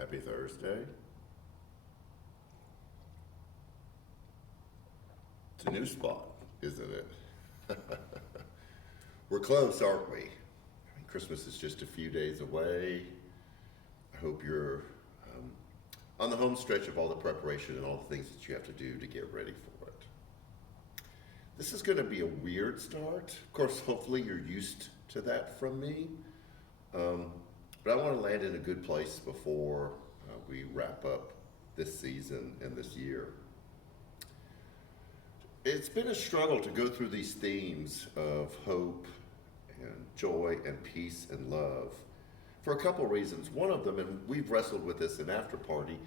Happy Thursday. It's a new spot, isn't it? We're close, aren't we? Christmas is just a few days away. I hope you're on the home stretch of all the preparation and all the things that you have to do to get ready for it. This is going to be a weird start. Of course, hopefully you're used to that from me. Um, but I want to land in a good place before we wrap up this season and this year. It's been a struggle to go through these themes of hope and joy and peace and love for a couple reasons. One of them, and we've wrestled with this in After Party,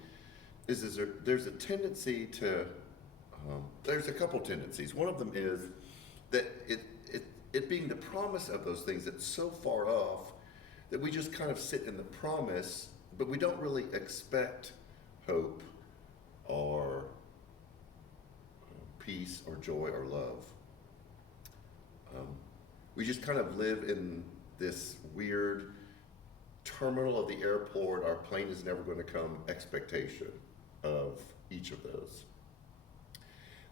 is there's a tendency to, there's a couple tendencies. One of them is that it being the promise of those things that's so far off that we just kind of sit in the promise, but we don't really expect hope or peace or joy or love. We just kind of live in this weird terminal of the airport, our plane is never going to come expectation of each of those.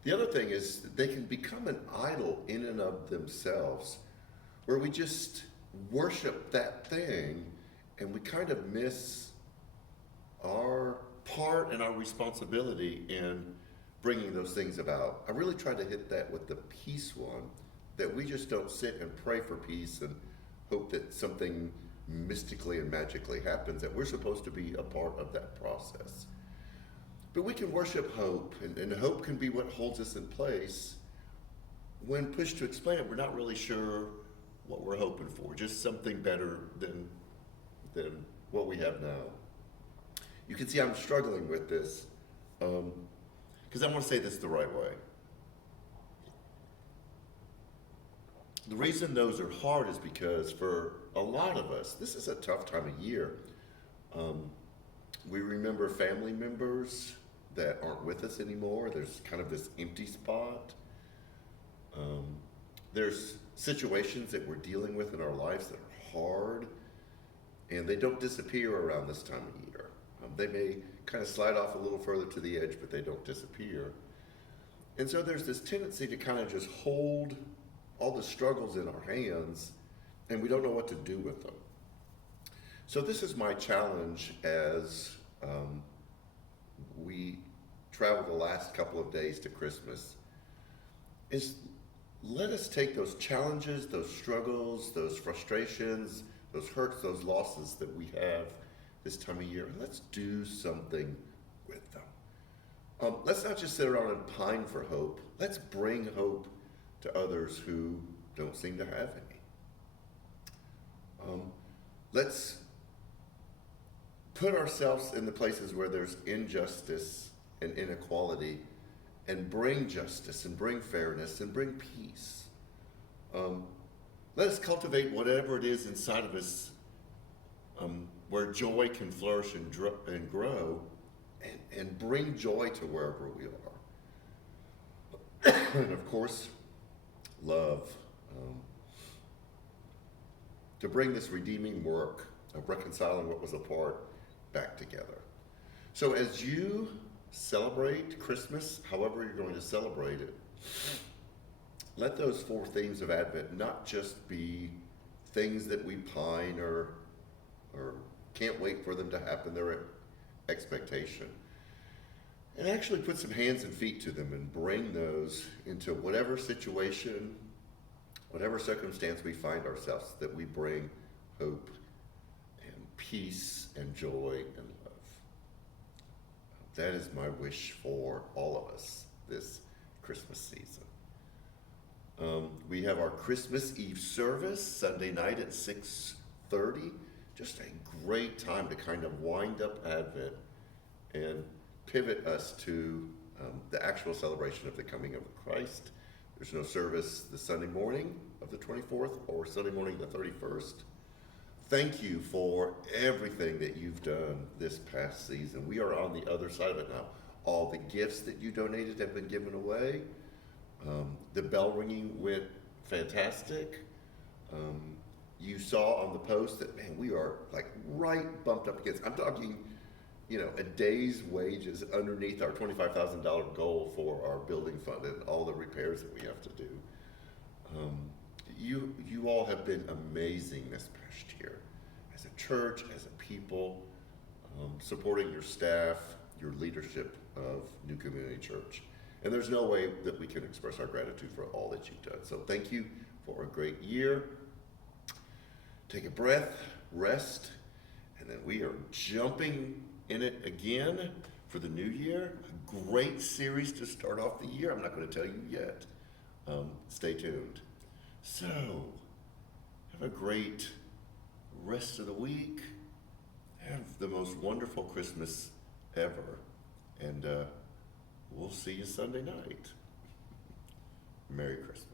The other thing is they can become an idol in and of themselves, where we just worship that thing and we kind of miss our part and our responsibility in bringing those things about. I really try to hit that with the peace one, that we just don't sit and pray for peace and hope that something mystically and magically happens, that we're supposed to be a part of that process. But we can worship hope, and hope can be what holds us in place. When pushed to explain it, we're not really sure what we're hoping for, just something better than what we have now. You can see I'm struggling with this, because I want to say this the right way. The reason those are hard is because for a lot of us, this is a tough time of year. We remember family members that aren't with us anymore. There's kind of this empty spot. There's situations that we're dealing with in our lives that are hard, and they don't disappear around this time of year. They may kind of slide off a little further to the edge, but they don't disappear. And so there's this tendency to kind of just hold all the struggles in our hands, and we don't know what to do with them. So this is my challenge as we travel the last couple of days to Christmas, is let us take those challenges, those struggles, those frustrations, those hurts, those losses that we have this time of year, and let's do something with them. Let's not just sit around and pine for hope. Let's bring hope to others who don't seem to have any. Let's put ourselves in the places where there's injustice and inequality and bring justice and bring fairness and bring peace. Let us cultivate whatever it is inside of us where joy can flourish and grow, and bring joy to wherever we are. And of course, love. To bring this redeeming work of reconciling what was apart back together. So as you celebrate Christmas, however you're going to celebrate it, let those four themes of Advent not just be things that we pine or can't wait for them to happen, they're expectation. And actually put some hands and feet to them and bring those into whatever situation, whatever circumstance we find ourselves, that we bring hope and peace and joy and love. That is my wish for all of us this Christmas season. We have our Christmas Eve service Sunday night at 6:30. Just a great time to kind of wind up Advent and pivot us to the actual celebration of the coming of Christ. There's no service the Sunday morning of the 24th or Sunday morning the 31st. Thank you for everything that you've done this past season. We are on the other side of it now. All the gifts that you donated have been given away. The bell ringing went fantastic. You saw on the post that, man, we are like right bumped up against, I'm talking a day's wages underneath our $25,000 goal for our building fund and all the repairs that we have to do. You all have been amazing this past year as a church, as a people, supporting your staff, your leadership of New Community Church. And there's no way that we can express our gratitude for all that you've done. So thank you for a great year. Take a breath, rest, and then we are jumping in it again for the new year. A great series to start off the year. I'm not going to tell you yet. Stay tuned. So, have a great rest of the week. Have the most wonderful Christmas ever. And we'll see you Sunday night. Merry Christmas.